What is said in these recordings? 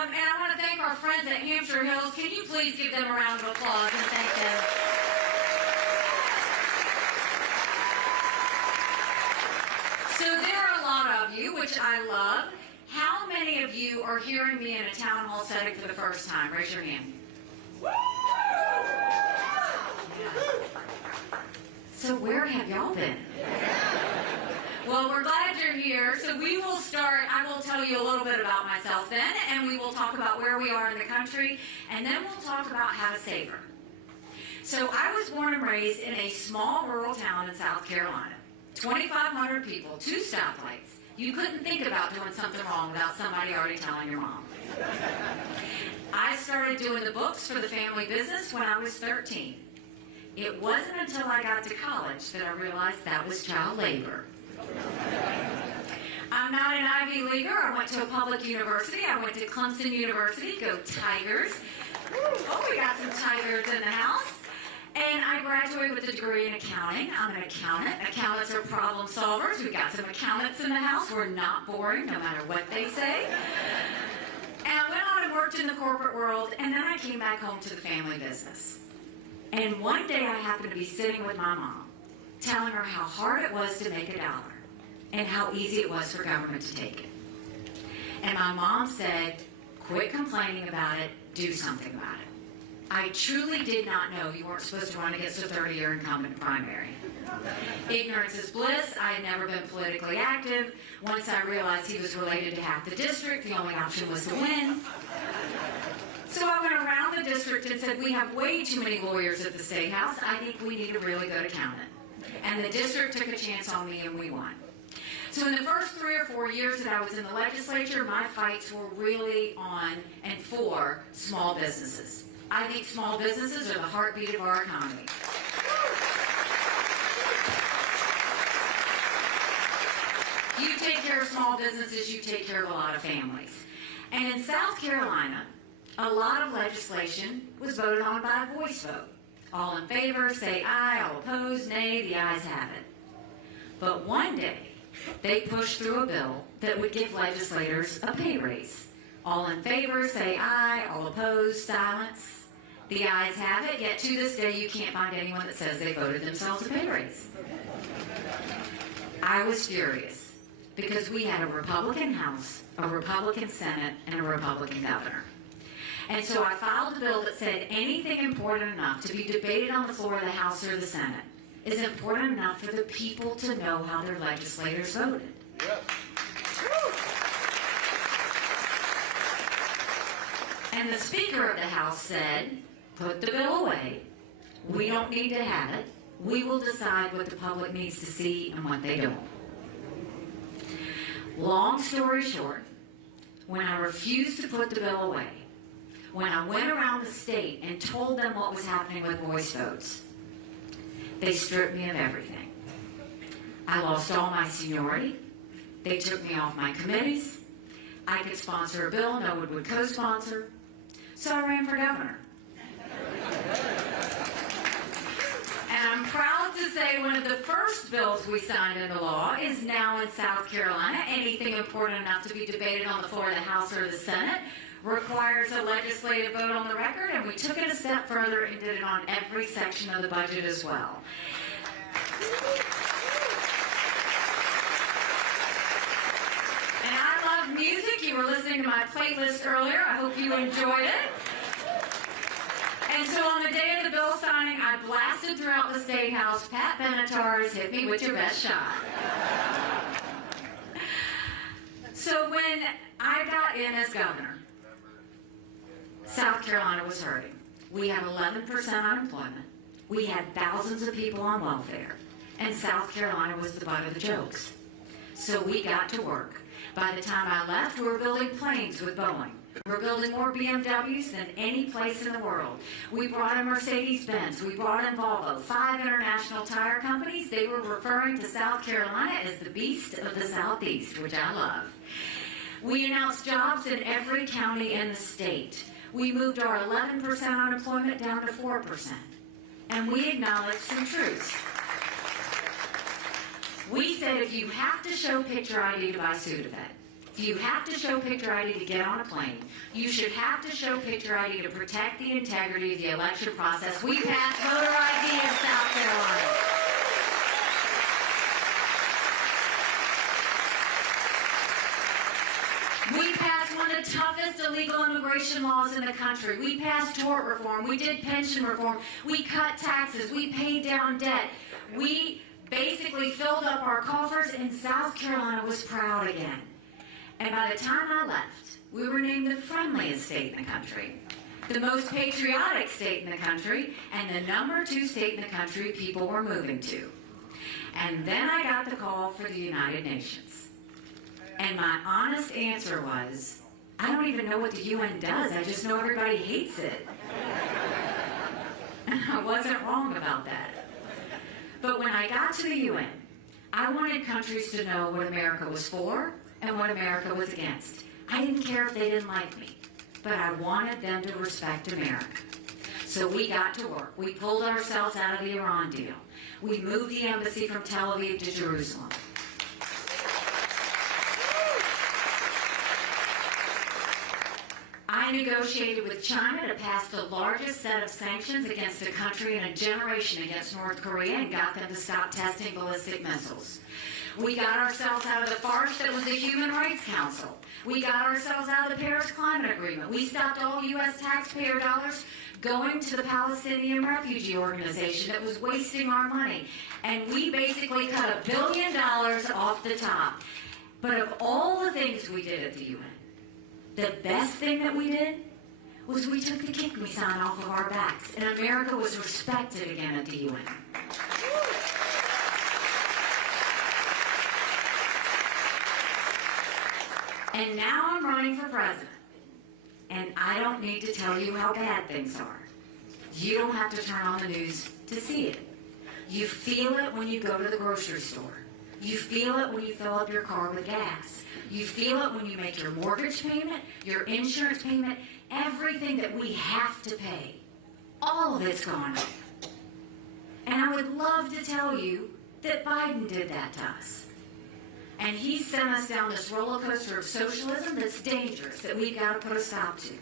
And I want to thank our friends at Hampshire Hills. Can you please give them a round of applause and thank them? So there are a lot of you, which I love. How many of you are hearing me in a town hall setting for the first time? Raise your hand. So where have y'all been? Well, we're glad you're here. So we will start. I will tell you a little bit about myself then, and we will talk about where we are in the country, and then we'll talk about how to save her. So I was born and raised in a small rural town in South Carolina. 2,500 people, 2 stoplights. You couldn't think about doing something wrong without somebody already telling your mom. I started doing the books for the family business when I was 13. It wasn't until I got to college that I realized that was child labor. I'm not an Ivy Leaguer. I went to a public university. I went to Clemson University. Go Tigers. Oh, we got some Tigers in the house. And I graduated with a degree in accounting. I'm an accountant. Accountants are problem solvers. We've got some accountants in the house. We're not boring, no matter what they say. And I went on and worked in the corporate world, and then I came back home to the family business. And one day I happened to be sitting with my mom, telling her how hard it was to make $1 and how easy it was for government to take it. And my mom said, quit complaining about it, do something about it. I truly did not know you weren't supposed to run against a 30-year incumbent primary. Ignorance is bliss. I had never been politically active. Once I realized he was related to half the district, the only option was to win. So I went around the district and said, we have way too many lawyers at the State House. I think we need a really good accountant. And the district took a chance on me, and we won. So in the first 3 or 4 years that I was in the legislature, my fights were really on and for small businesses. I think small businesses are the heartbeat of our economy. You take care of small businesses, you take care of a lot of families. And in South Carolina, a lot of legislation was voted on by a voice vote. All in favor, say aye. All opposed, nay. The ayes have it. But one day, they pushed through a bill that would give legislators a pay raise. All in favor, say aye. All opposed, silence. The ayes have it, yet to this day you can't find anyone that says they voted themselves a pay raise. I was furious because we had a Republican House, a Republican Senate, and a Republican governor. And so I filed a bill that said anything important enough to be debated on the floor of the House or the Senate is important enough for the people to know how their legislators voted. Yes. And the Speaker of the House said, put the bill away. We don't need to have it. We will decide what the public needs to see and what they don't. Long story short, when I refused to put the bill away, when I went around the state and told them what was happening with voice votes, they stripped me of everything. I lost all my seniority. They took me off my committees. I could sponsor a bill no one would co-sponsor. So I ran for governor. And I'm proud to say one of the first bills we signed into law is now in South Carolina. Anything important enough to be debated on the floor of the House or the Senate requires a legislative vote on the record, and we took it a step further and did it on every section of the budget as well. And I love music. You were listening to my playlist earlier. I hope you enjoyed it. And so on the day of the bill signing, I blasted throughout the State House, Pat Benatar's Hit Me With Your Best Shot. So when I got in as governor, South Carolina was hurting. We had 11% unemployment. We had thousands of people on welfare. And South Carolina was the butt of the jokes. So we got to work. By the time I left, we were building planes with Boeing. We're building more BMWs than any place in the world. We brought in Mercedes-Benz. We brought in Volvo. 5 international tire companies. They were referring to South Carolina as the beast of the Southeast, which I love. We announced jobs in every county in the state. We moved our 11% unemployment down to 4%. And we acknowledged some truths. We said if you have to show picture ID to buy Sudafed, If you have to show picture ID to get on a plane, you should have to show picture ID to protect the integrity of the election process. We passed voter ID in South Carolina. We passed one of the toughest illegal immigration laws in the country. We passed tort reform. We did pension reform. We cut taxes. We paid down debt. We basically filled up our coffers, and South Carolina was proud again. And by the time I left, we were named the friendliest state in the country, the most patriotic state in the country, and the #2 state in the country people were moving to. And then I got the call for the United Nations. And my honest answer was, I don't even know what the UN does. I just know everybody hates it. And I wasn't wrong about that. But when I got to the UN, I wanted countries to know what America was for and what America was against. I didn't care if they didn't like me, but I wanted them to respect America. So we got to work. We pulled ourselves out of the Iran deal. We moved the embassy from Tel Aviv to Jerusalem. I negotiated with China to pass the largest set of sanctions against a country in a generation against North Korea and got them to stop testing ballistic missiles. We got ourselves out of the farce that was the Human Rights Council. We got ourselves out of the Paris Climate Agreement. We stopped all U.S. taxpayer dollars going to the Palestinian Refugee Organization that was wasting our money. And we basically cut $1 billion off the top. But of all the things we did at the UN, the best thing that we did was we took the kick me sign off of our backs, and America was respected again at the UN. And now I'm running for president, and I don't need to tell you how bad things are. You don't have to turn on the news to see it. You feel it when you go to the grocery store. You feel it when you fill up your car with gas. You feel it when you make your mortgage payment, your insurance payment, everything that we have to pay. All of it's gone up. And I would love to tell you that Biden did that to us. And he sent us down this roller coaster of socialism that's dangerous, that we've got to put a stop to.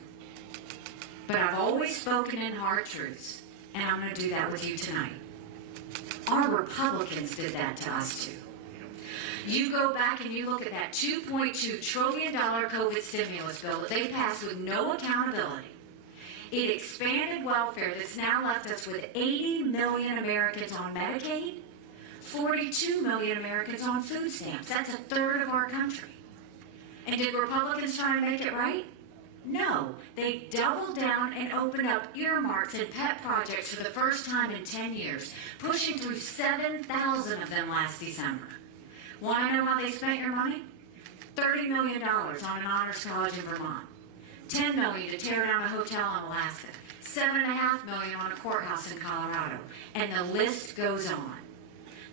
But I've always spoken in hard truths, and I'm going to do that with you tonight. Our Republicans did that to us too. You go back and you look at that $2.2 trillion COVID stimulus bill that they passed with no accountability. It expanded welfare that's now left us with 80 million Americans on Medicaid, 42 million Americans on food stamps. That's a third of our country. And did Republicans try to make it right? No. They doubled down and opened up earmarks and pet projects for the first time in 10 years, pushing through 7,000 of them last December. Want to know how they spent your money? $30 million on an honors college in Vermont, $10 million to tear down a hotel in Alaska, $7.5 million on a courthouse in Colorado, and the list goes on.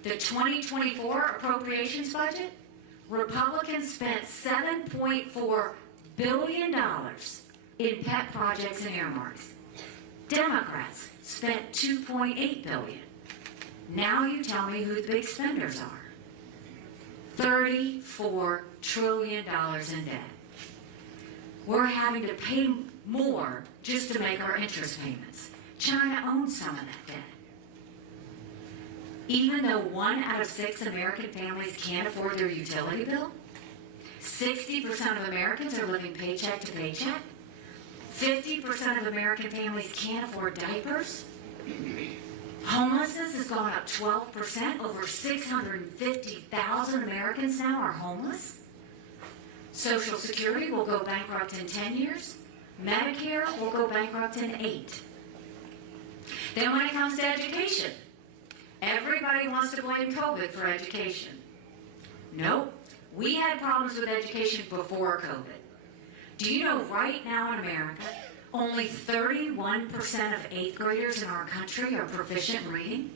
The 2024 appropriations budget, Republicans spent $7.4 billion in pet projects and earmarks. Democrats spent $2.8 billion. Now you tell me who the big spenders are. $34 trillion in debt. We're having to pay more just to make our interest payments. China owns some of that debt. Even though 1 out of 6 American families can't afford their utility bill, 60% of Americans are living paycheck to paycheck. 50% of American families can't afford diapers. Homelessness has gone up 12%. Over 650,000 Americans now are homeless. Social Security will go bankrupt in 10 years. Medicare will go bankrupt in 8. Then when it comes to education, everybody wants to blame COVID for education. Nope. We had problems with education before COVID. Do you know right now in America, only 31% of 8th graders in our country are proficient in reading?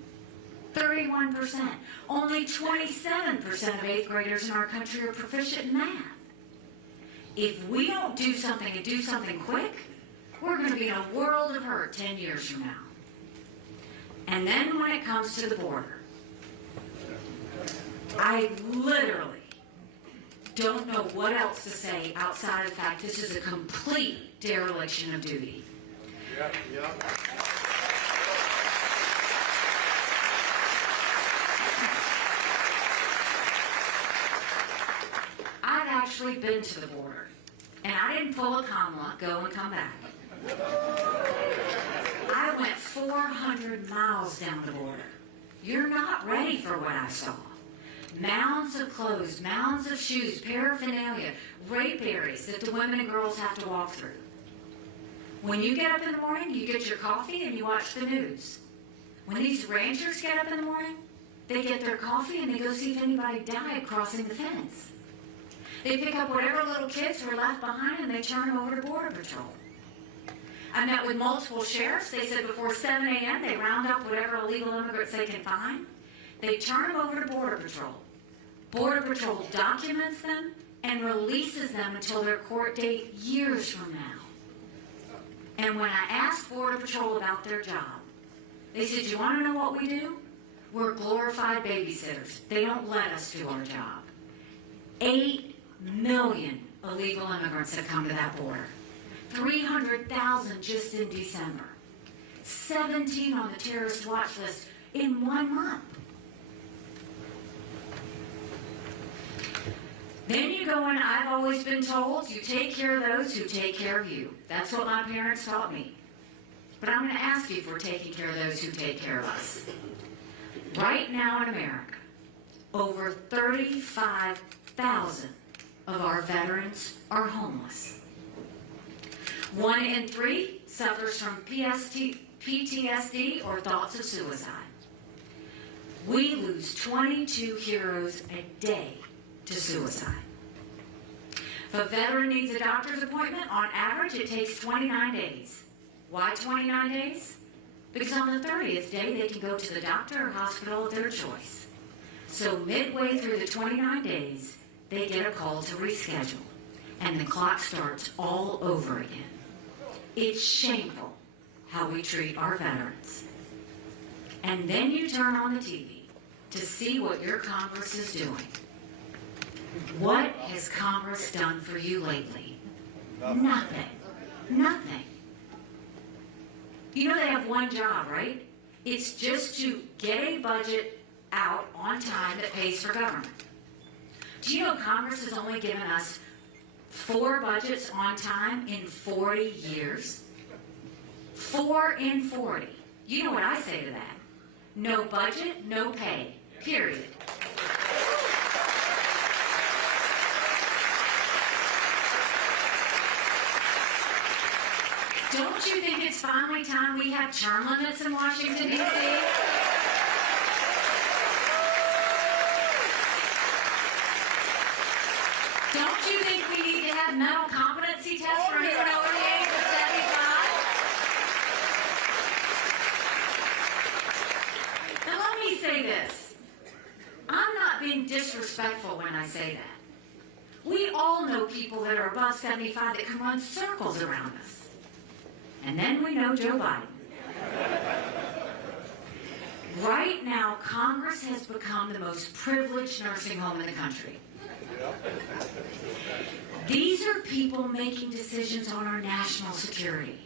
31%. Only 27% of 8th graders in our country are proficient in math. If we don't do something and do something quick, we're going to be in a world of hurt 10 years from now. And then when it comes to the border, I literally don't know what else to say outside of the fact this is a complete dereliction of duty. Yeah, yeah. I've actually been to the border, and I didn't pull a Kamala, go and come back. I went 400 miles down the border. You're not ready for what I saw. Mounds of clothes, mounds of shoes, paraphernalia, rape areas that the women and girls have to walk through. When you get up in the morning, you get your coffee and you watch the news. When these ranchers get up in the morning, they get their coffee and they go see if anybody died crossing the fence. They pick up whatever little kids were left behind and they turn them over to Border Patrol. I met with multiple sheriffs. They said before 7 a.m. they round up whatever illegal immigrants they can find. They turn them over to Border Patrol. Border Patrol documents them and releases them until their court date years from now. And when I asked Border Patrol about their job, they said, "You want to know what we do? We're glorified babysitters. They don't let us do our job." 8 million illegal immigrants have come to that border. 300,000 just in December. 17 on the terrorist watch list in 1 month. Then you go and I've always been told, you take care of those who take care of you. That's what my parents taught me. But I'm going to ask you if we're taking care of those who take care of us. Right now in America, over 35,000 of our veterans are homeless. 1 in 3 suffers from PTSD or thoughts of suicide. We lose 22 heroes a day to suicide. If a veteran needs a doctor's appointment, on average it takes 29 days. Why 29 days? Because on the 30th day they can go to the doctor or hospital of their choice. So midway through the 29 days, they get a call to reschedule, and the clock starts all over again. It's shameful how we treat our veterans. And then you turn on the TV to see what your Congress is doing. What has Congress done for you lately? Nothing. Nothing. You know they have one job, right? It's just to get a budget out on time that pays for government. Do you know Congress has only given us 4 budgets on time in 40 years? 4 in 40. You know what I say to that? No budget, no pay. Period. Don't you think it's finally time we have term limits in Washington, D.C.? Don't you think we need to have mental competency tests for anyone over the age of 75? Now let me say this. I'm not being disrespectful when I say that. We all know people that are above 75 that can run circles around us. And then we know Joe Biden. Right now, Congress has become the most privileged nursing home in the country. These are people making decisions on our national security.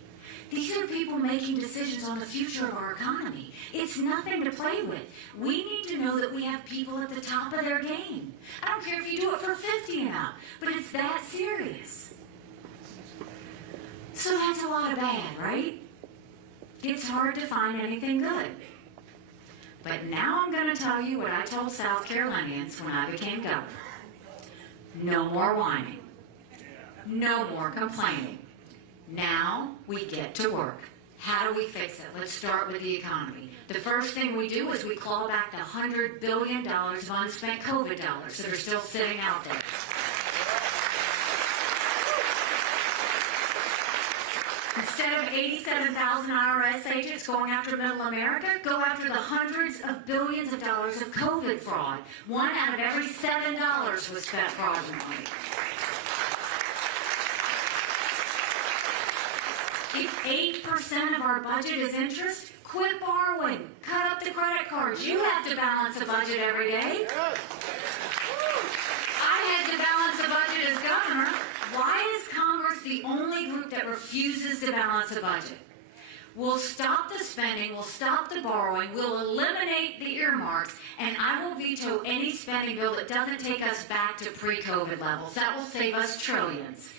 These are people making decisions on the future of our economy. It's nothing to play with. We need to know that we have people at the top of their game. I don't care if you do it for 50 and up, but it's that serious. So that's a lot of bad, right? It's hard to find anything good. But now I'm going to tell you what I told South Carolinians when I became governor. No more whining. No more complaining. Now we get to work. How do we fix it? Let's start with the economy. The first thing we do is we claw back the $100 billion of unspent COVID dollars that are still sitting out there. Instead of 87,000 IRS agents going after middle America, go after the hundreds of billions of dollars of COVID fraud. 1 out of every $7 was spent fraudulently. If 8% of our budget is interest, quit borrowing. Cut up the credit cards. You have to balance a budget every day. I had to balance a parents, the only group that refuses to balance a budget. We'll stop the spending, we'll stop the borrowing, we'll eliminate the earmarks, and I will veto any spending bill that doesn't take us back to pre-COVID levels. That will save us trillions.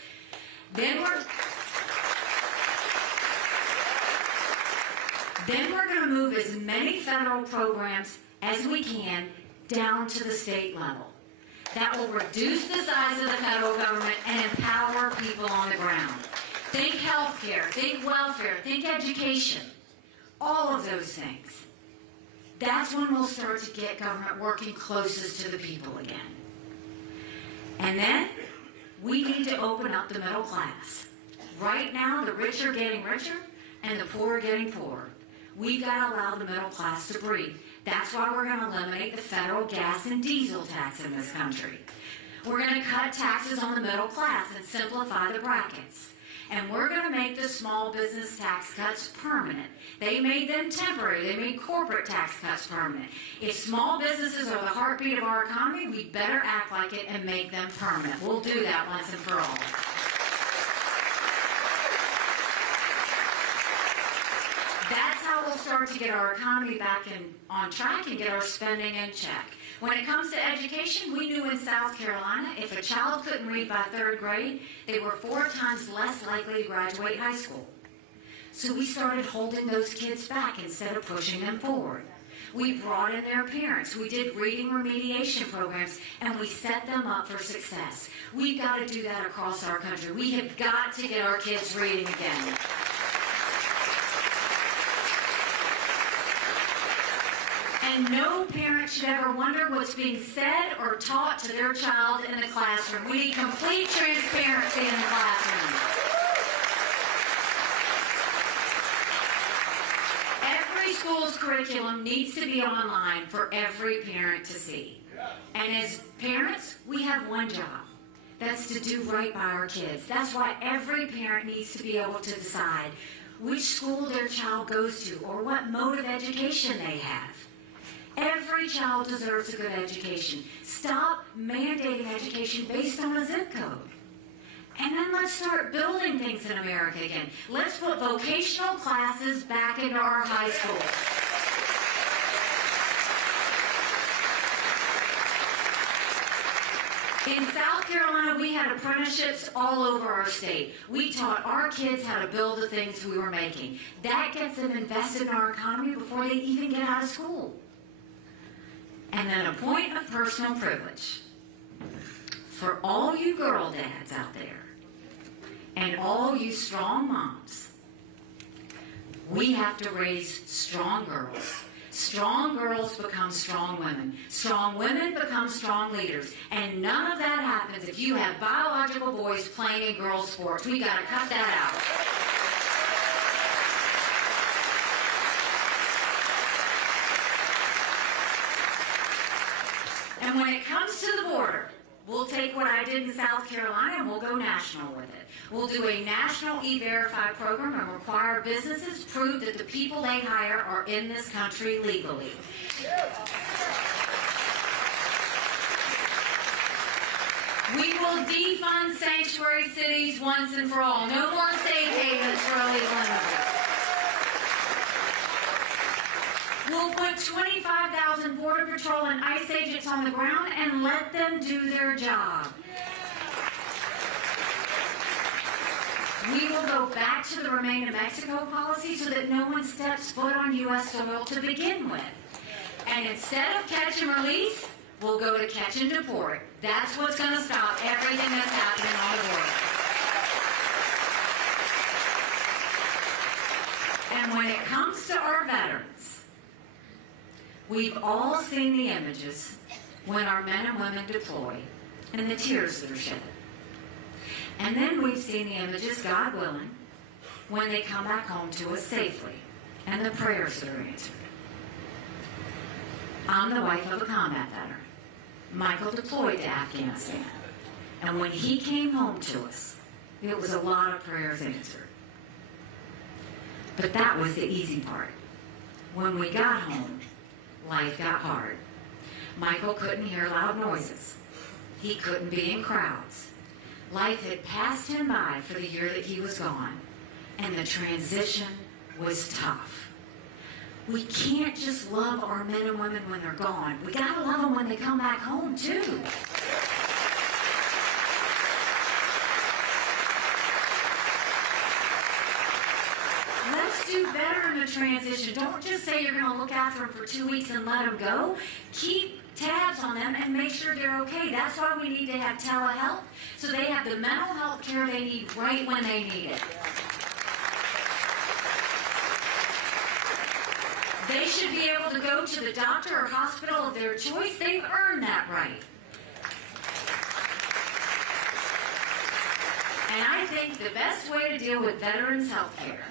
Then we're going to move as many federal programs as we can down to the state level. That will reduce the size of the federal government and empower people on the ground. Think healthcare, think welfare, think education, all of those things. That's when we'll start to get government working closest to the people again. And then we need to open up the middle class. Right now, the rich are getting richer and the poor are getting poorer. We've got to allow the middle class to breathe. That's why we're going to eliminate the federal gas and diesel tax in this country. We're going to cut taxes on the middle class and simplify the brackets. And we're going to make the small business tax cuts permanent. They made them temporary. They made corporate tax cuts permanent. If small businesses are the heartbeat of our economy, we better act like it and make them permanent. We'll do that once and for all. That's how we'll start to get our economy back on track and get our spending in check. When it comes to education, we knew in South Carolina, if a child couldn't read by 3rd grade, they were 4 times less likely to graduate high school. So we started holding those kids back instead of pushing them forward. We brought in their parents. We did reading remediation programs, and we set them up for success. We've got to do that across our country. We have got to get our kids reading again. And no parent should ever wonder what's being said or taught to their child in the classroom. We need complete transparency in the classroom. Every school's curriculum needs to be online for every parent to see. And as parents, we have one job. That's to do right by our kids. That's why every parent needs to be able to decide which school their child goes to or what mode of education they have. Every child deserves a good education. Stop mandating education based on a zip code. And then let's start building things in America again. Let's put vocational classes back into our high schools. In South Carolina, we had apprenticeships all over our state. We taught our kids how to build the things we were making. That gets them invested in our economy before they even get out of school. And then a point of personal privilege. For all you girl dads out there, and all you strong moms, we have to raise strong girls. Strong girls become strong women. Strong women become strong leaders. And none of that happens if you have biological boys playing in girls' sports. We got to cut that out. And when it comes to the border, we'll take what I did in South Carolina and we'll go national with it. We'll do a national E-Verify program and require businesses prove that the people they hire are in this country legally. We will defund sanctuary cities once and for all. No more safe havens for illegal immigrants. We'll put 25,000 Border Patrol and ICE agents on the ground and let them do their job. We will go back to the Remain in Mexico policy so that no one steps foot on U.S. soil to begin with. And instead of catch and release, we'll go to catch and deport. That's what's going to stop everything that's happening on the border. And when it comes to our veterans, we've all seen the images when our men and women deploy and the tears that are shed. And then we've seen the images, God willing, when they come back home to us safely and the prayers that are answered. I'm the wife of a combat veteran. Michael deployed to Afghanistan. And when he came home to us, it was a lot of prayers answered. But that was the easy part. When we got home, life got hard. Michael couldn't hear loud noises. He couldn't be in crowds. Life had passed him by for the year that he was gone, and the transition was tough. We can't just love our men and women when they're gone. We got to love them when they come back home, too. Let's do better in the transition. Don't just say you're going to look after them for 2 weeks and let them go. Keep tabs on them and make sure they're okay. That's why we need to have telehealth, so they have the mental health care they need right when they need it. They should be able to go to the doctor or hospital of their choice. They've earned that right. And I think the best way to deal with veterans' health care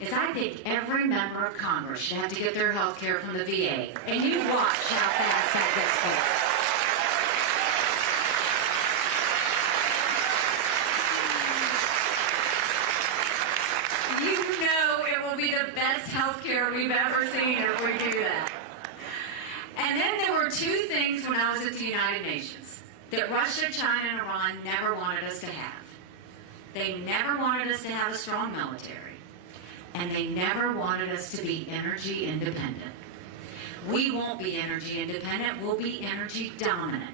is I think every member of Congress should have to get their health care from the VA. And you watch how fast that gets fixed. You know it will be the best health care we've ever seen if we do that. And then there were two things when I was at the United Nations that Russia, China, and Iran never wanted us to have. They never wanted us to have a strong military. And they never wanted us to be energy independent. We won't be energy independent. We'll be energy dominant.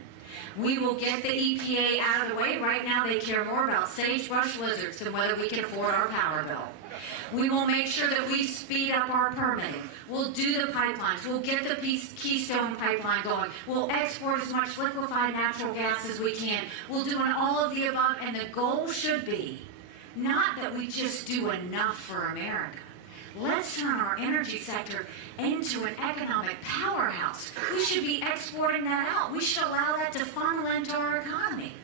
We will get the EPA out of the way. Right now they care more about sagebrush lizards than whether we can afford our power bill. We will make sure that we speed up our permitting. We'll do the pipelines. We'll get the Keystone pipeline going. We'll export as much liquefied natural gas as we can. We'll do all of the above, and the goal should be not that we just do enough for America. Let's turn our energy sector into an economic powerhouse. We should be exporting that out. We should allow that to funnel into our economy.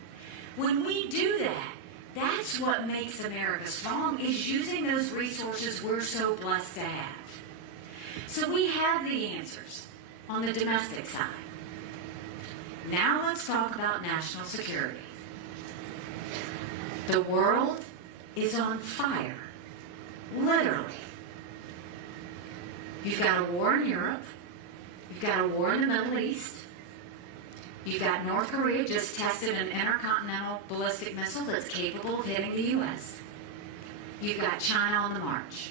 When we do that, that's what makes America strong, is using those resources we're so blessed to have. So we have the answers on the domestic side. Now let's talk about national security. The world is on fire, literally. You've got a war in Europe. You've got a war in the Middle East. You've got North Korea just tested an intercontinental ballistic missile that's capable of hitting the U.S. You've got China on the march.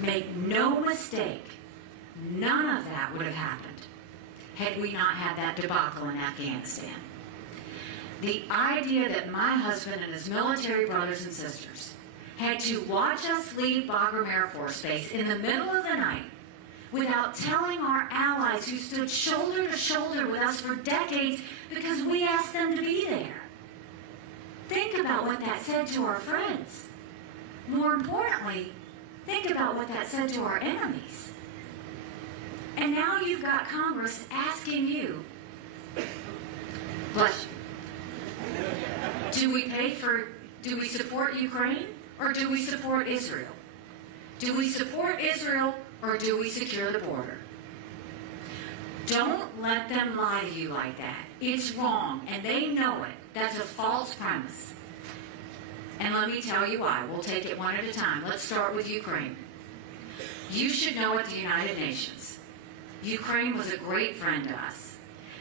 Make no mistake, none of that would have happened had we not had that debacle in Afghanistan. The idea that my husband and his military brothers and sisters had to watch us leave Bagram Air Force Base in the middle of the night without telling our allies who stood shoulder to shoulder with us for decades because we asked them to be there. Think about what that said to our friends. More importantly, think about what that said to our enemies. And now you've got Congress asking you, bless you, do we support Ukraine or do we support Israel? Do we support Israel or do we secure the border? Don't let them lie to you like that. It's wrong, and they know it. That's a false premise. And let me tell you why. We'll take it one at a time. Let's start with Ukraine. You should know at the United Nations, Ukraine was a great friend to us.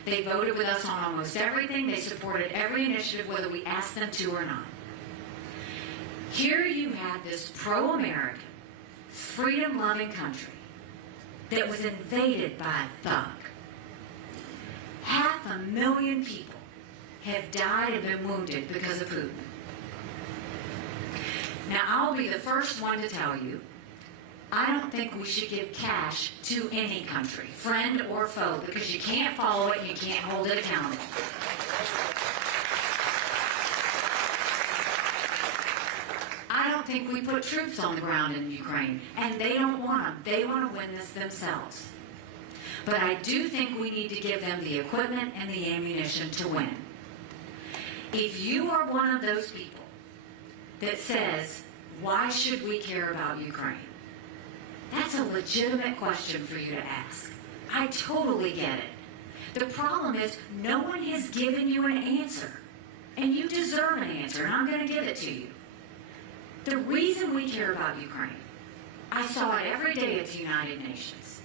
They voted with us on almost everything. They supported every initiative, whether we asked them to or not. Here you have this pro-American, freedom-loving country that was invaded by a thug. 500,000 people have died and been wounded because of Putin. Now, I'll be the first one to tell you, I don't think we should give cash to any country, friend or foe, because you can't follow it and you can't hold it accountable. I don't think we put troops on the ground in Ukraine, and they don't want them. They want to win this themselves. But I do think we need to give them the equipment and the ammunition to win. If you are one of those people that says, why should we care about Ukraine? That's a legitimate question for you to ask. I totally get it. The problem is no one has given you an answer, and you deserve an answer, and I'm going to give it to you. The reason we care about Ukraine, I saw it every day at the United Nations.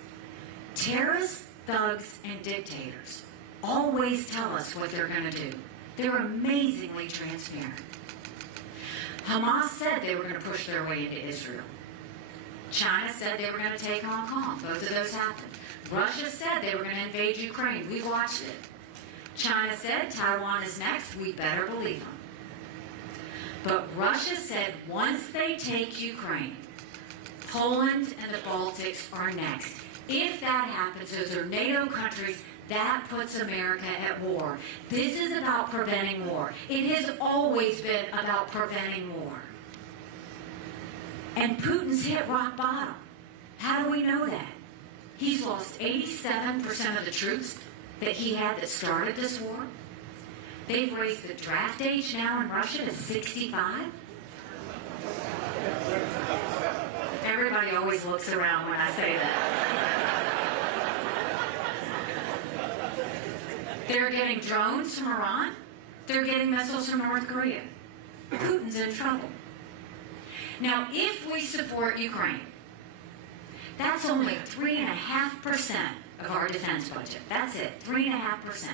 Terrorists, thugs, and dictators always tell us what they're going to do. They're amazingly transparent. Hamas said they were going to push their way into Israel. China said they were going to take Hong Kong. Both of those happened. Russia said they were going to invade Ukraine. We watched it. China said Taiwan is next. We better believe them. But Russia said once they take Ukraine, Poland and the Baltics are next. If that happens, those are NATO countries. That puts America at war. This is about preventing war. It has always been about preventing war. And Putin's hit rock bottom. How do we know that? He's lost 87% of the troops that he had that started this war. They've raised the draft age now in Russia to 65. Everybody always looks around when I say that. They're getting drones from Iran. They're getting missiles from North Korea. Putin's in trouble. Now, if we support Ukraine, that's only 3.5% of our defense budget. That's it, 3.5%.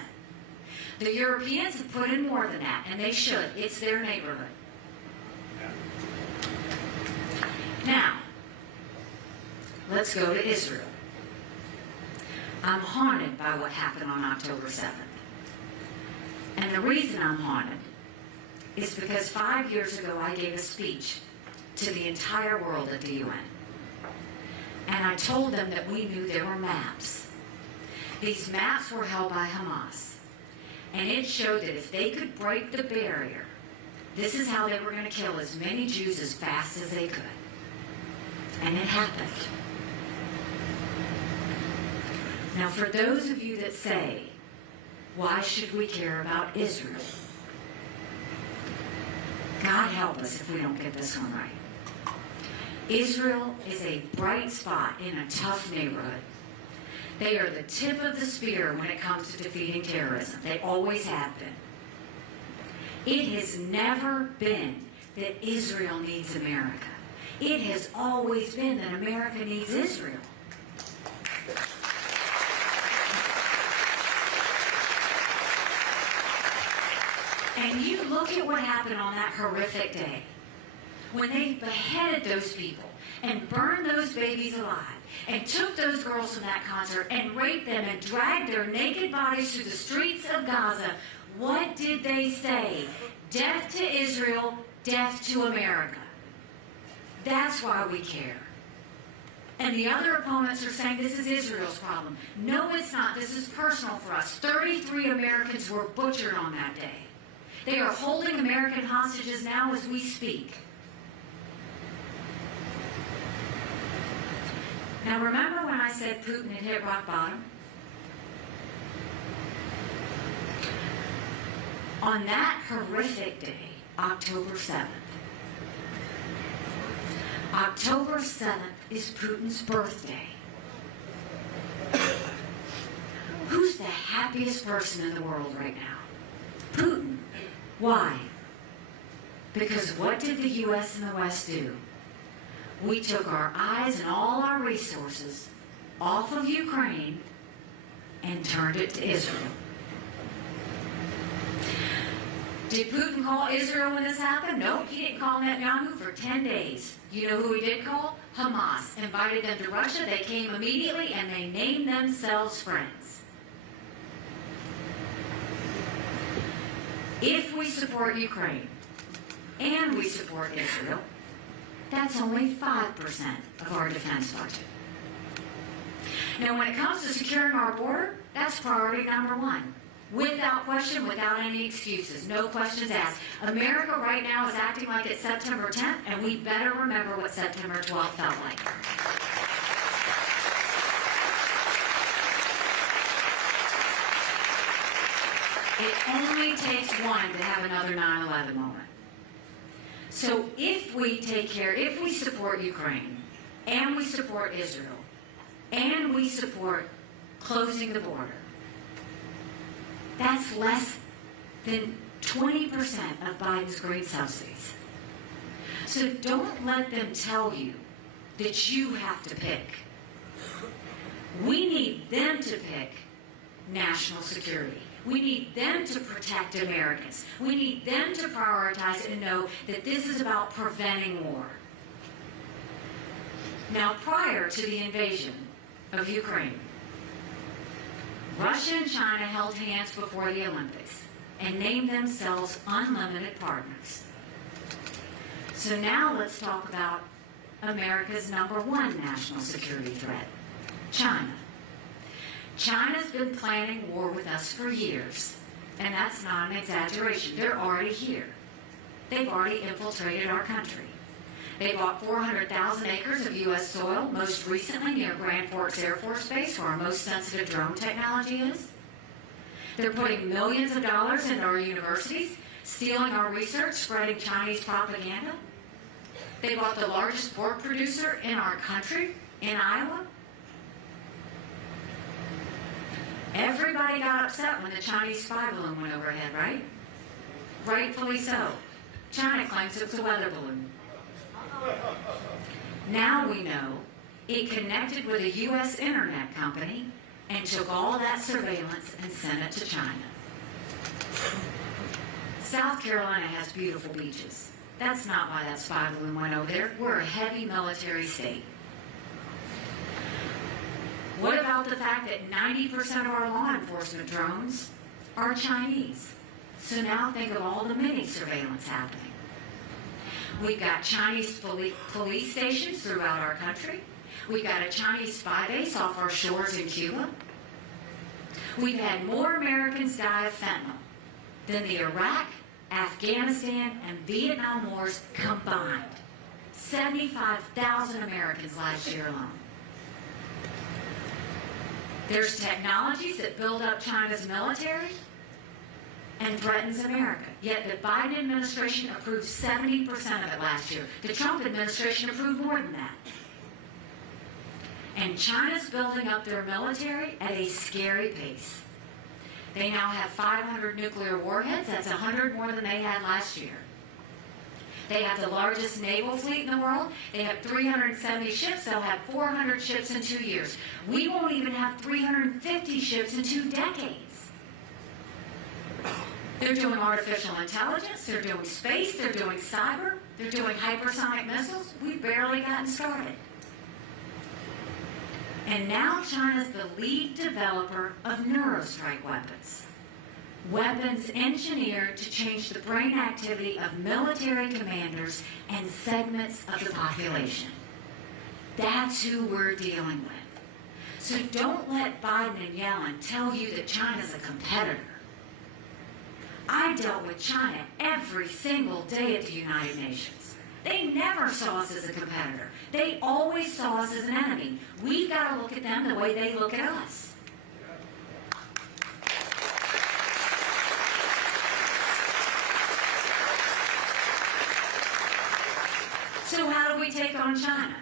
The Europeans have put in more than that, and they should. It's their neighborhood. Now, let's go to Israel. I'm haunted by what happened on October 7th. And the reason I'm haunted is because 5 years ago I gave a speech to the entire world at the UN. And I told them that we knew there were maps. These maps were held by Hamas. And it showed that if they could break the barrier, this is how they were going to kill as many Jews as fast as they could. And it happened. Now, for those of you that say, why should we care about Israel? God help us if we don't get this one right. Israel is a bright spot in a tough neighborhood. They are the tip of the spear when it comes to defeating terrorism. They always have been. It has never been that Israel needs America. It has always been that America needs Israel. And you look at what happened on that horrific day, when they beheaded those people and burned those babies alive and took those girls from that concert and raped them and dragged their naked bodies through the streets of Gaza. What did they say? Death to Israel, death to America. That's why we care. And the other opponents are saying this is Israel's problem. No, it's not. This is personal for us. 33 Americans were butchered on that day. They are holding American hostages now as we speak. Now, remember when I said Putin had hit rock bottom? On that horrific day, October 7th. October 7th is Putin's birthday. Who's the happiest person in the world right now? Putin. Why? Because what did the U.S. and the West do? We took our eyes and all our resources off of Ukraine and turned it to Israel. Did Putin call Israel when this happened? Nope, he didn't call Netanyahu for 10 days. You know who he did call? Hamas. Invited them to Russia. They came immediately and they named themselves friends. If we support Ukraine and we support Israel, that's only 5% of our defense budget. Now, when it comes to securing our border, that's priority number one. Without question, without any excuses, no questions asked. America right now is acting like it's September 10th, and we better remember what September 12th felt like. It only takes one to have another 9/11 moment. So if we take care, if we support Ukraine, and we support Israel, and we support closing the border, that's less than 20% of Biden's green subsidies. So don't let them tell you that you have to pick. We need them to pick national security. We need them to protect Americans. We need them to prioritize and know that this is about preventing war. Now, prior to the invasion of Ukraine, Russia and China held hands before the Olympics and named themselves unlimited partners. So now let's talk about America's #1 national security threat, China. China's been planning war with us for years, and that's not an exaggeration. They're already here. They've already infiltrated our country. They bought 400,000 acres of U.S. soil, most recently near Grand Forks Air Force Base, where our most sensitive drone technology is. They're putting millions of dollars into our universities, stealing our research, spreading Chinese propaganda. They bought the largest pork producer in our country, in Iowa. Everybody got upset when the Chinese spy balloon went overhead, right? Rightfully so. China claims it was a weather balloon. Now we know it connected with a U.S. internet company and took all that surveillance and sent it to China. South Carolina has beautiful beaches. That's not why that spy balloon went over there. We're a heavy military state. What about the fact that 90% of our law enforcement drones are Chinese? So now think of all the mini surveillance happening. We've got Chinese police stations throughout our country. We've got a Chinese spy base off our shores in Cuba. We've had more Americans die of fentanyl than the Iraq, Afghanistan, and Vietnam wars combined. 75,000 Americans last year alone. There's technologies that build up China's military and threatens America. Yet the Biden administration approved 70% of it last year. The Trump administration approved more than that. And China's building up their military at a scary pace. They now have 500 nuclear warheads. That's 100 more than they had last year. They have the largest naval fleet in the world. They have 370 ships. They'll have 400 ships in 2 years. We won't even have 350 ships in 2 decades. They're doing artificial intelligence. They're doing space. They're doing cyber. They're doing hypersonic missiles. We've barely gotten started. And now China's the lead developer of neurostrike weapons. Weapons engineered to change the brain activity of military commanders and segments of the population. That's who we're dealing with. So don't let Biden and Yellen tell you that China's a competitor. I dealt with China every single day at the United Nations. They never saw us as a competitor. They always saw us as an enemy. We've got to look at them the way they look at us. So how do we take on China?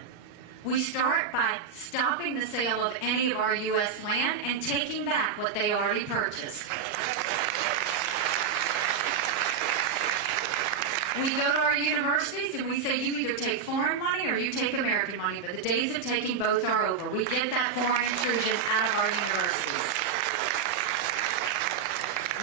We start by stopping the sale of any of our U.S. land and taking back what they already purchased. We go to our universities and we say, you either take foreign money or you take American money, but the days of taking both are over. We get that foreign intrusion out of our universities.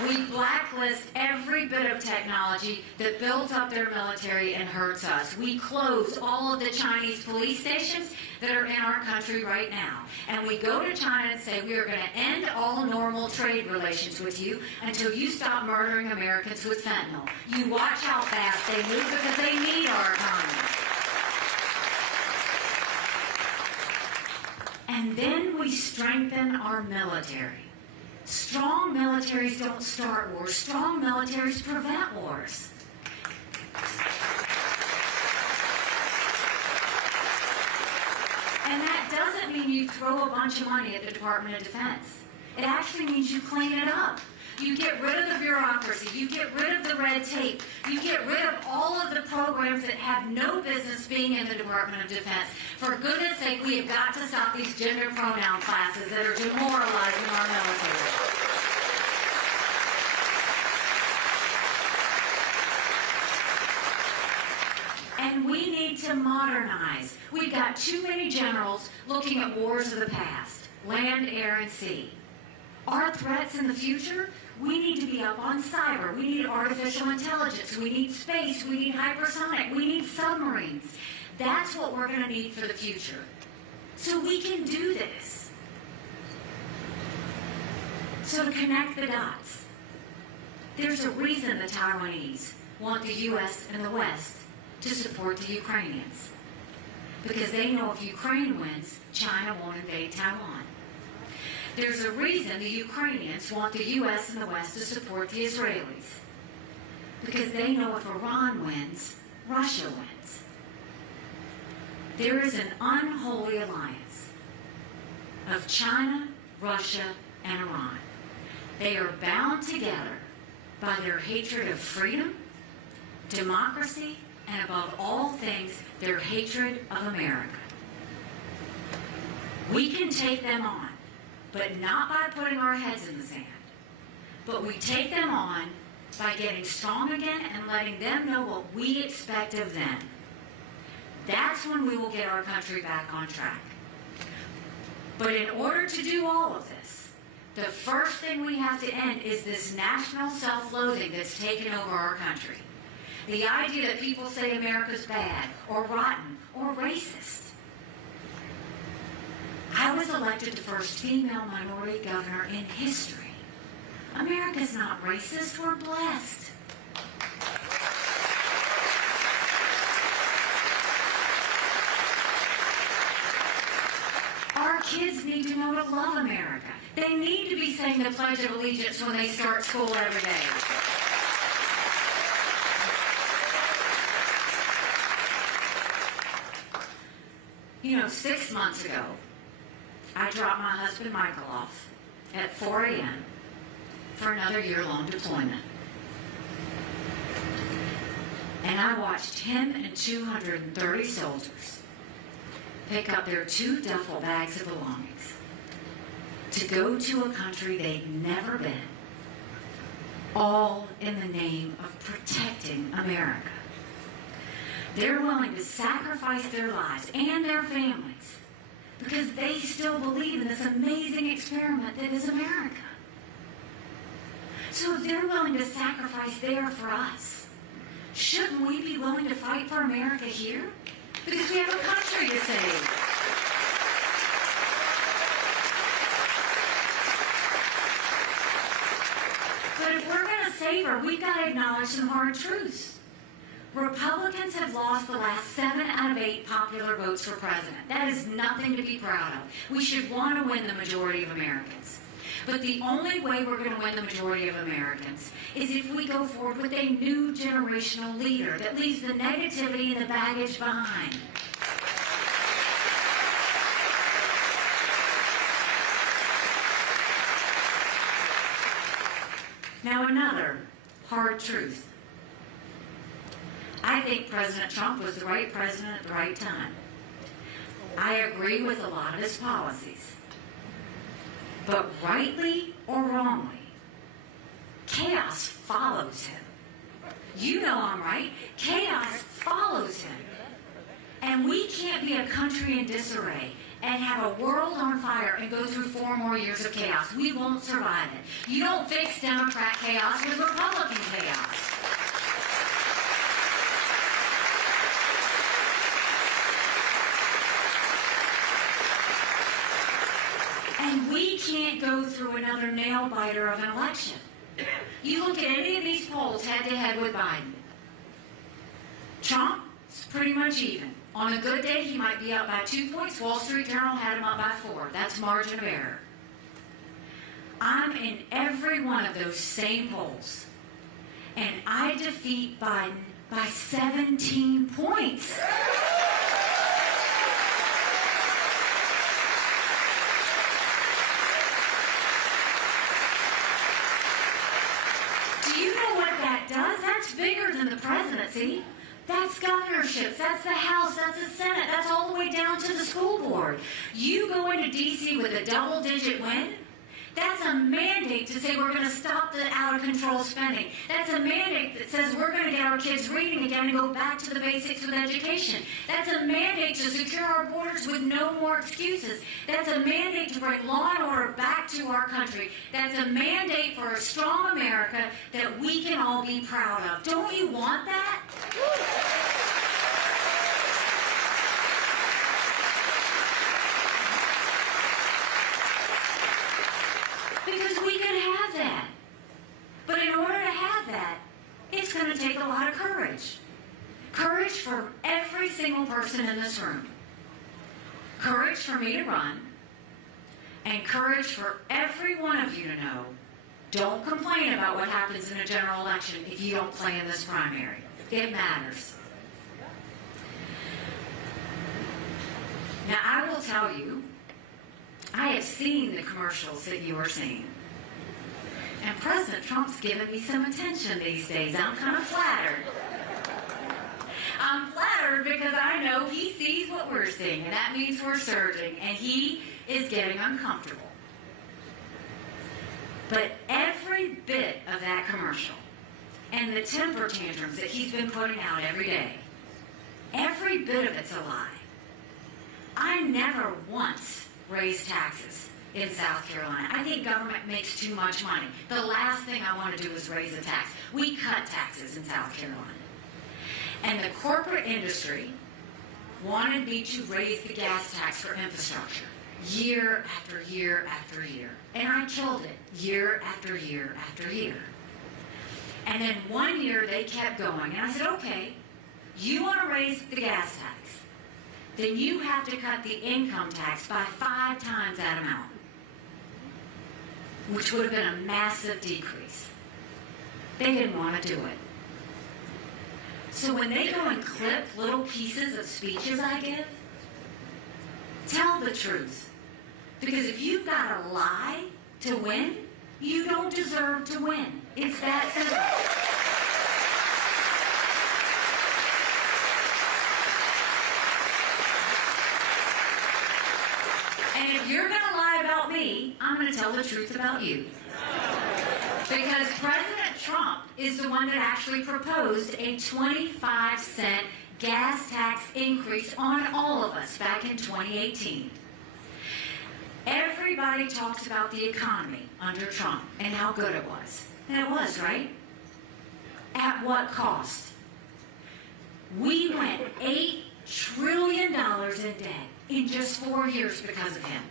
We blacklist every bit of technology that builds up their military and hurts us. We close all of the Chinese police stations that are in our country right now. And we go to China and say, we are going to end all normal trade relations with you until you stop murdering Americans with fentanyl. You watch how fast they move because they need our economy. And then we strengthen our military. Strong militaries don't start wars. Strong militaries prevent wars. And that doesn't mean you throw a bunch of money at the Department of Defense. It actually means you clean it up. You get rid of the bureaucracy. You get rid of the red tape. You get rid of all of the programs that have no business being in the Department of Defense. For goodness sake, we have got to stop these gender pronoun classes that are demoralizing our military. And we need to modernize. We've got too many generals looking at wars of the past, land, air, and sea. Our threats in the future We need to be up on cyber. We need artificial intelligence. We need space. We need hypersonic. We need submarines. That's what we're going to need for the future. So we can do this. So to connect the dots, there's a reason the Taiwanese want the U.S. and the West to support the Ukrainians. Because they know if Ukraine wins, China won't invade Taiwan. There's a reason the Ukrainians want the U.S. and the West to support the Israelis. Because they know if Iran wins, Russia wins. There is an unholy alliance of China, Russia, and Iran. They are bound together by their hatred of freedom, democracy, and above all things, their hatred of America. We can take them on, but not by putting our heads in the sand. But we take them on by getting strong again and letting them know what we expect of them. That's when we will get our country back on track. But in order to do all of this, the first thing we have to end is this national self-loathing that's taken over our country. The idea that people say America's bad or rotten or racist. I was elected the first female minority governor in history. America's not racist, we're blessed. Our kids need to know to love America. They need to be saying the Pledge of Allegiance when they start school every day. You know, 6 months ago, I dropped my husband Michael off at 4 a.m. for another year-long deployment. And I watched him and 230 soldiers pick up their 2 duffel bags of belongings to go to a country they'd never been, all in the name of protecting America. They're willing to sacrifice their lives and their families because they still believe in this amazing experiment that is America. So if they're willing to sacrifice there for us, shouldn't we be willing to fight for America here? Because we have a country to save. But if we're going to save her, we've got to acknowledge some hard truths. Republicans have lost the last 7 out of 8 popular votes for president. That is nothing to be proud of. We should want to win the majority of Americans. But the only way we're going to win the majority of Americans is if we go forward with a new generational leader that leaves the negativity and the baggage behind. Now, another hard truth. I think President Trump was the right president at the right time. I agree with a lot of his policies. But rightly or wrongly, chaos follows him. You know I'm right. Chaos follows him. And we can't be a country in disarray and have a world on fire and go through 4 more years of chaos. We won't survive it. You don't fix Democrat chaos with Republican chaos. And we can't go through another nail-biter of an election. You look at any of these polls head-to-head with Biden. Trump is pretty much even. On a good day, he might be up by 2 points. Wall Street Journal had him up by 4. That's margin of error. I'm in every one of those same polls. And I defeat Biden by 17 points. That's bigger than the presidency. That's governorships, that's the House, that's the Senate, that's all the way down to the school board. You go into D.C. with a double-digit win, That's a mandate to say we're going to stop the out-of-control spending. That's a mandate that says we're going to get our kids reading again and go back to the basics with education. That's a mandate to secure our borders with no more excuses. That's a mandate to bring law and order back to our country. That's a mandate for a strong America that we can all be proud of. Don't you want that? Because we can have that. But in order to have that, it's going to take a lot of courage. Courage for every single person in this room. Courage for me to run. And courage for every one of you to know, don't complain about what happens in a general election if you don't play in this primary. It matters. Now, I will tell you, I have seen the commercials that you are seeing. And President Trump's given me some attention these days. I'm kind of flattered. I'm flattered because I know he sees what we're seeing, and that means we're surging, and he is getting uncomfortable. But every bit of that commercial and the temper tantrums that he's been putting out every day, every bit of it's a lie. I never once raise taxes in South Carolina. I think government makes too much money. The last thing I want to do is raise a tax. We cut taxes in South Carolina. And the corporate industry wanted me to raise the gas tax for infrastructure year after year after year. And I killed it year after year after year. And then one year they kept going. And I said, okay, you want to raise the gas tax, then you have to cut the income tax by 5 times that amount, which would have been a massive decrease. They didn't want to do it. So when they go and clip little pieces of speeches I give, tell the truth. Because if you've got to lie to win, you don't deserve to win. It's that simple. And if you're going to lie about me, I'm going to tell the truth about you. Because President Trump is the one that actually proposed a 25-cent gas tax increase on all of us back in 2018. Everybody talks about the economy under Trump and how good it was. And it was, right? At what cost? We went $8 trillion in debt in just 4 years because of him.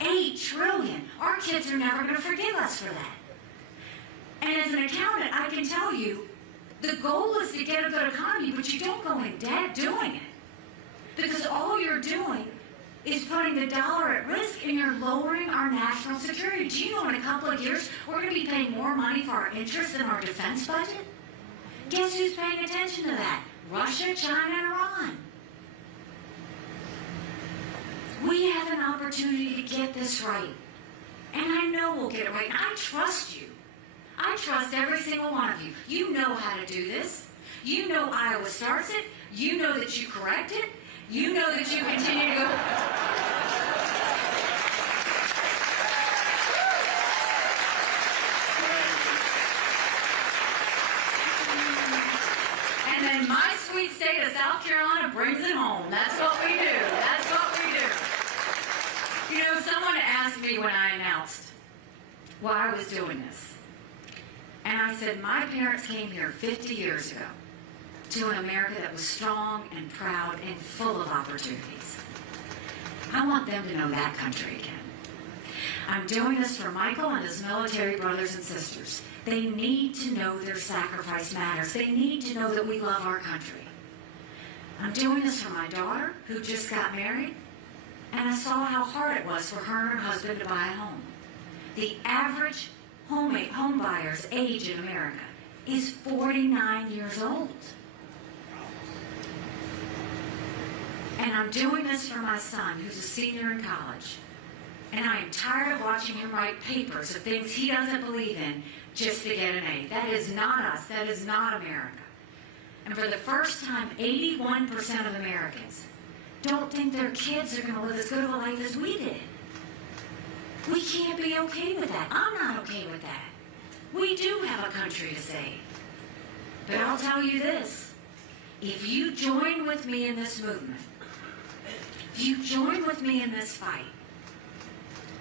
$8 trillion. Our kids are never going to forgive us for that. And as an accountant, I can tell you, the goal is to get a good economy, but you don't go in debt doing it. Because all you're doing is putting the dollar at risk, and you're lowering our national security. Do you know in a couple of years, we're going to be paying more money for our interest than our defense budget? Guess who's paying attention to that? Russia, China, and Iran. We have an opportunity to get this right. And I know we'll get it right. And I trust you. I trust every single one of you. You know how to do this. You know Iowa starts it. You know that you correct it. You know that you continue to go. And then my sweet state of South Carolina brings it home. That's what we do. That's what we do. You know, someone asked me when I announced why I was doing this. And I said, my parents came here 50 years ago to an America that was strong and proud and full of opportunities. I want them to know that country again. I'm doing this for Michael and his military brothers and sisters. They need to know their sacrifice matters. They need to know that we love our country. I'm doing this for my daughter, who just got married, and I saw how hard it was for her and her husband to buy a home. The average home buyer's age in America is 49 years old. And I'm doing this for my son, who's a senior in college. And I am tired of watching him write papers of things he doesn't believe in just to get an A. That is not us. That is not America. And for the first time, 81% of Americans don't think their kids are going to live as good of a life as we did. We can't be okay with that. I'm not okay with that. We do have a country to save. But I'll tell you this. If you join with me in this movement, if you join with me in this fight,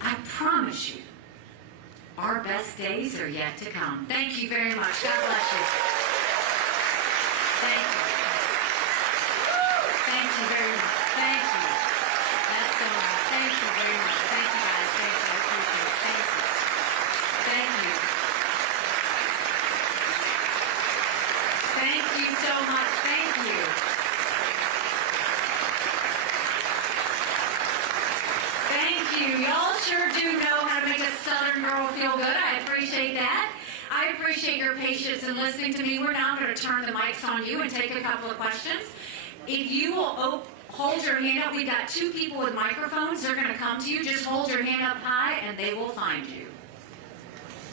I promise you, our best days are yet to come. Thank you very much. God bless you. Thank you. Thank you very much. Thank you. That's so nice. Thank you very much. Thank you, guys. Thank you. I appreciate it. Thank you. Thank you. Thank you so much. Thank you. Thank you. Y'all sure do know how to make a Southern girl feel good. I appreciate that. I appreciate your patience in listening to me. We're now going to turn the mics on you and take a couple of questions. If you will hold your hand up, we've got 2 people with microphones. They're going to come to you. Just hold your hand up high and they will find you.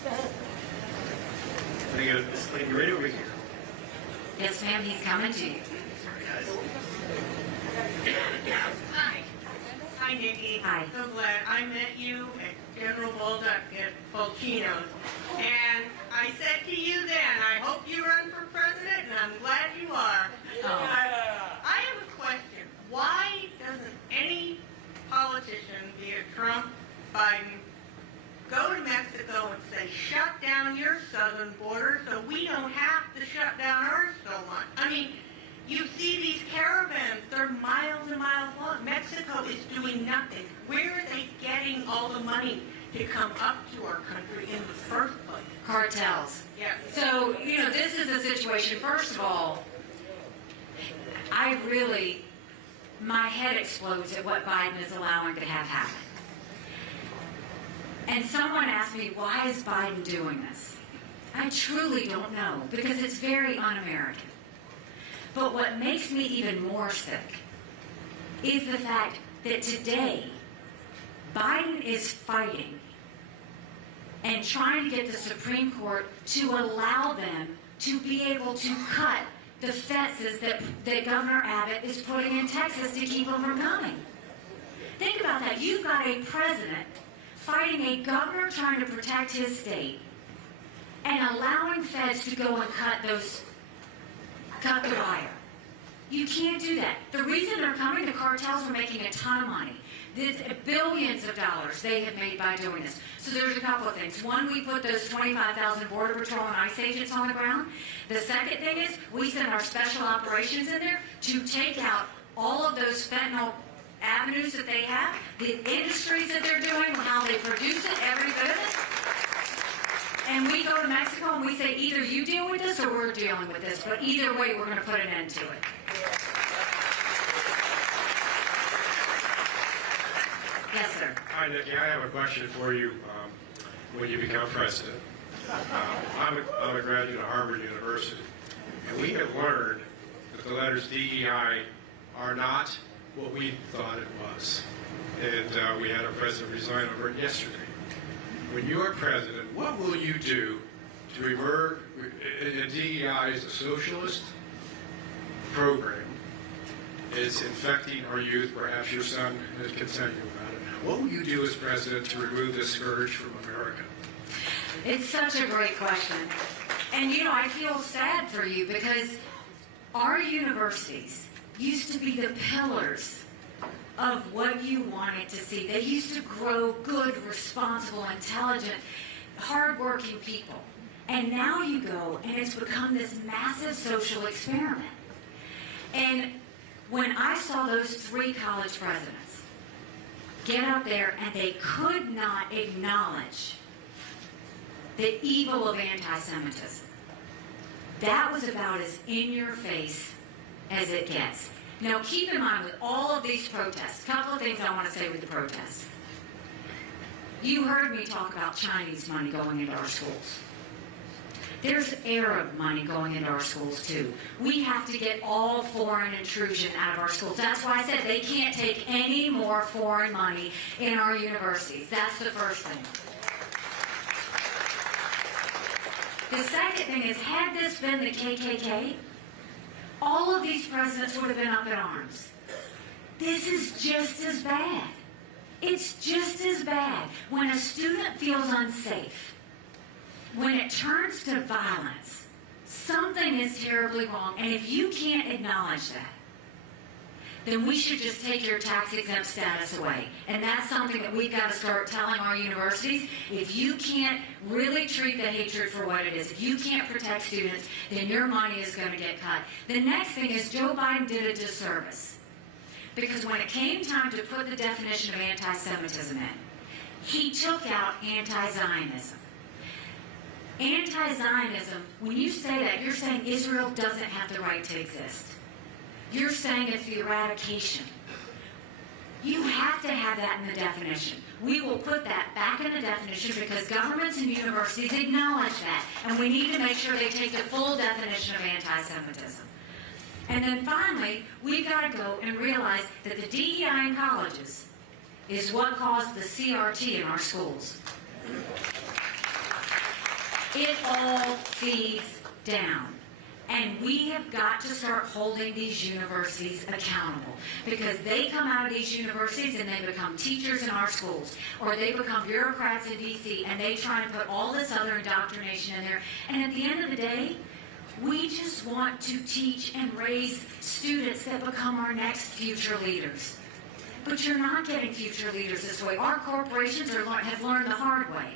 Let me get this lady right over here. Yes, ma'am, he's coming to you. Sorry, guys. Hi. Hi, Nikki. Hi. So glad I met you at General Bolduc at Volcano's. And I said to you then, I hope you run for president, and I'm glad you are. Oh. I have a question. Why doesn't any politician, be it Trump, Biden, go to Mexico and say, shut down your southern border so we don't have to shut down ours so much? I mean, you see these caravans, they're miles and miles long. Mexico is doing nothing. Where are they getting all the money to come up to our country in the first place? Cartels. Yes. So, this is a situation, first of all, my head explodes at what Biden is allowing to have happen. And someone asked me, why is Biden doing this? I truly don't know, because it's very un-American. But what makes me even more sick is the fact that today, Biden is fighting and trying to get the Supreme Court to allow them to be able to cut the fences that Governor Abbott is putting in Texas to keep them from coming. Think about that. You've got a president fighting a governor trying to protect his state and allowing feds to go and cut the wire. You can't do that. The reason they're coming, the cartels are making a ton of money. There's billions of dollars they have made by doing this. So there's a couple of things. One, we put those 25,000 Border Patrol and ICE agents on the ground. The second thing is we send our special operations in there to take out all of those fentanyl avenues that they have, the industries that they're doing, how they produce it, every bit of it. And we go to Mexico and we say, either you deal with this or we're dealing with this. But either way, we're going to put an end to it. Yes, sir. Hi, Nikki. I have a question for you when you become president. I'm a graduate of Harvard University, and we have learned that the letters DEI are not what we thought it was. And we had our president resign over it yesterday. When you are president, what will you do to reverse DEI is a socialist program? It's infecting our youth. Perhaps your son can tell you about it. What will you do as president to remove this scourge from America? It's such a great question. And I feel sad for you because our universities used to be the pillars of what you wanted to see. They used to grow good, responsible, intelligent, hardworking people. And now you go and it's become this massive social experiment. And when I saw those 3 college presidents get up there and they could not acknowledge the evil of anti-Semitism, that was about as in your face as it gets. Now keep in mind with all of these protests, a couple of things I want to say with the protests. You heard me talk about Chinese money going into our schools. There's Arab money going into our schools too. We have to get all foreign intrusion out of our schools. That's why I said they can't take any more foreign money in our universities. That's the first thing. The second thing is, had this been the KKK, all of these presidents would have been up in arms. This is just as bad. It's just as bad when a student feels unsafe. When it turns to violence, something is terribly wrong. And if you can't acknowledge that, then we should just take your tax-exempt status away. And that's something that we've got to start telling our universities. If you can't really treat the hatred for what it is, if you can't protect students, then your money is going to get cut. The next thing is Joe Biden did a disservice. Because when it came time to put the definition of anti-Semitism in, he took out anti-Zionism. Anti-Zionism, when you say that, you're saying Israel doesn't have the right to exist. You're saying it's the eradication. You have to have that in the definition. We will put that back in the definition because governments and universities acknowledge that. And we need to make sure they take the full definition of anti-Semitism. And then finally, we've got to go and realize that the DEI in colleges is what caused the CRT in our schools. It all feeds down. And we have got to start holding these universities accountable because they come out of these universities and they become teachers in our schools or they become bureaucrats in D.C. and they try to put all this other indoctrination in there. And at the end of the day, we just want to teach and raise students that become our next future leaders. But you're not getting future leaders this way. Our corporations have learned the hard way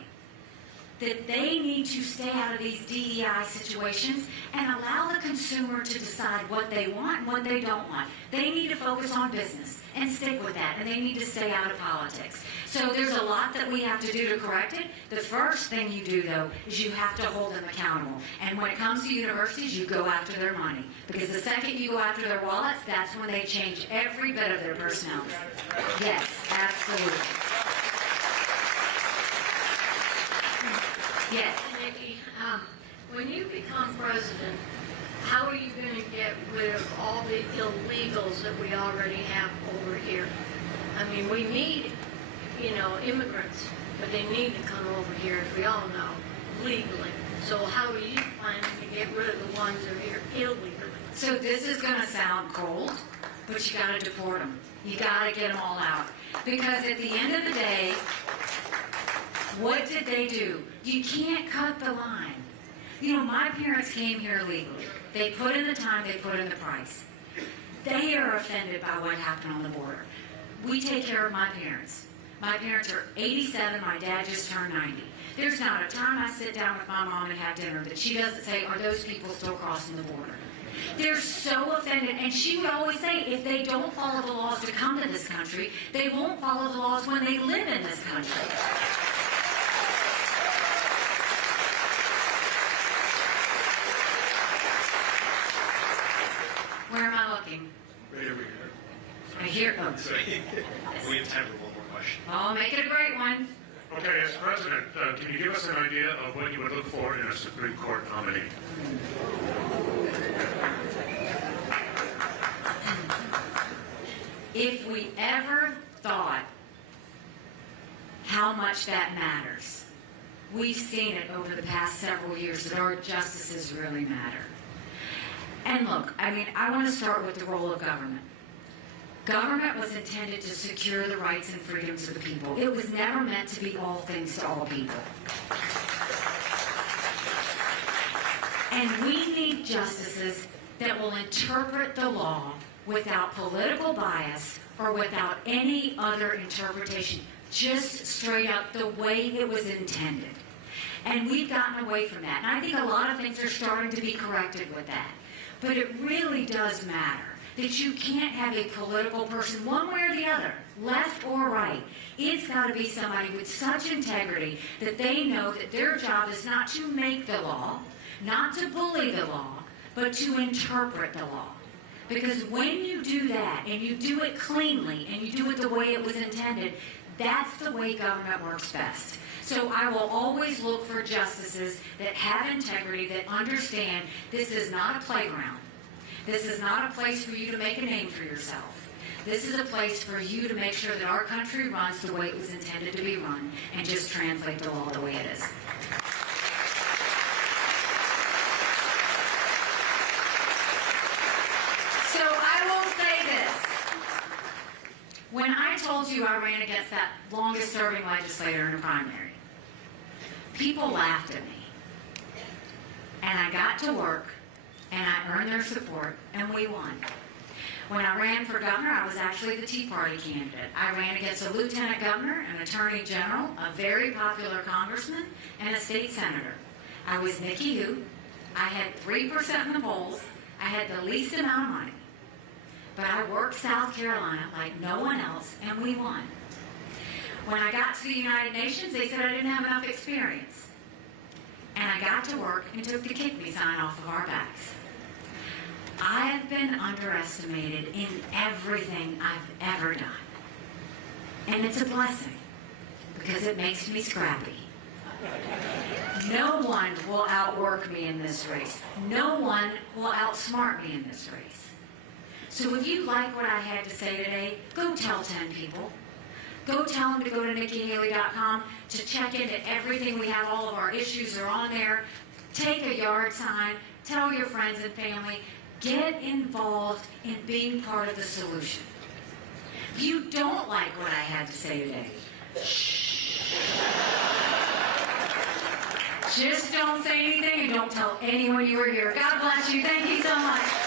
that they need to stay out of these DEI situations and allow the consumer to decide what they want and what they don't want. They need to focus on business and stick with that, and they need to stay out of politics. So there's a lot that we have to do to correct it. The first thing you do, though, is you have to hold them accountable. And when it comes to universities, you go after their money. Because the second you go after their wallets, that's when they change every bit of their personality. Yes, absolutely. Yes. Nikki, when you become president, how are you going to get rid of all the illegals that we already have over here? I mean, we need, immigrants, but they need to come over here, as we all know, legally. So how are you planning to get rid of the ones that are here illegally? So this is going to sound cold, but you got to deport them. You got to get them all out. Because at the end of the day, what did they do? You can't cut the line. My parents came here legally. They put in the time, they put in the price. They are offended by what happened on the border. We take care of my parents. My parents are 87, my dad just turned 90. There's not a time I sit down with my mom and have dinner that she doesn't say, are those people still crossing the border? They're so offended, and she would always say, if they don't follow the laws to come to this country, they won't follow the laws when they live in this country. Where am I looking? Right over here. Right here. Oh. We have time for one more question. Oh, make it a great one. Okay, as president, can you give us an idea of what you would look for in a Supreme Court nominee? If we ever thought how much that matters, we've seen it over the past several years that our justices really matter. And look, I want to start with the role of government. Government was intended to secure the rights and freedoms of the people. It was never meant to be all things to all people. And we need justices that will interpret the law without political bias or without any other interpretation, just straight up the way it was intended. And we've gotten away from that. And I think a lot of things are starting to be corrected with that. But it really does matter that you can't have a political person one way or the other, left or right. It's got to be somebody with such integrity that they know that their job is not to make the law, not to bully the law, but to interpret the law. Because when you do that, and you do it cleanly, and you do it the way it was intended, that's the way government works best. So I will always look for justices that have integrity, that understand this is not a playground. This is not a place for you to make a name for yourself. This is a place for you to make sure that our country runs the way it was intended to be run and just translate the law the way it is. So I will say this. When I told you I ran against that longest serving legislator in a primary, people laughed at me. And I got to work, and I earned their support, and we won. When I ran for governor, I was actually the Tea Party candidate. I ran against a lieutenant governor, an attorney general, a very popular congressman, and a state senator. I was Nikki who. I had 3% in the polls. I had the least amount of money. But I worked South Carolina like no one else, and we won. When I got to the United Nations, they said I didn't have enough experience. And I got to work and took the kick me sign off of our backs. I have been underestimated in everything I've ever done. And it's a blessing, because it makes me scrappy. No one will outwork me in this race. No one will outsmart me in this race. So if you like what I had to say today, go tell 10 people. Go tell them to go to NikkiHaley.com to check into everything we have. All of our issues are on there. Take a yard sign. Tell your friends and family. Get involved in being part of the solution. If you don't like what I had to say today, shh. Just don't say anything and don't tell anyone you were here. God bless you. Thank you so much.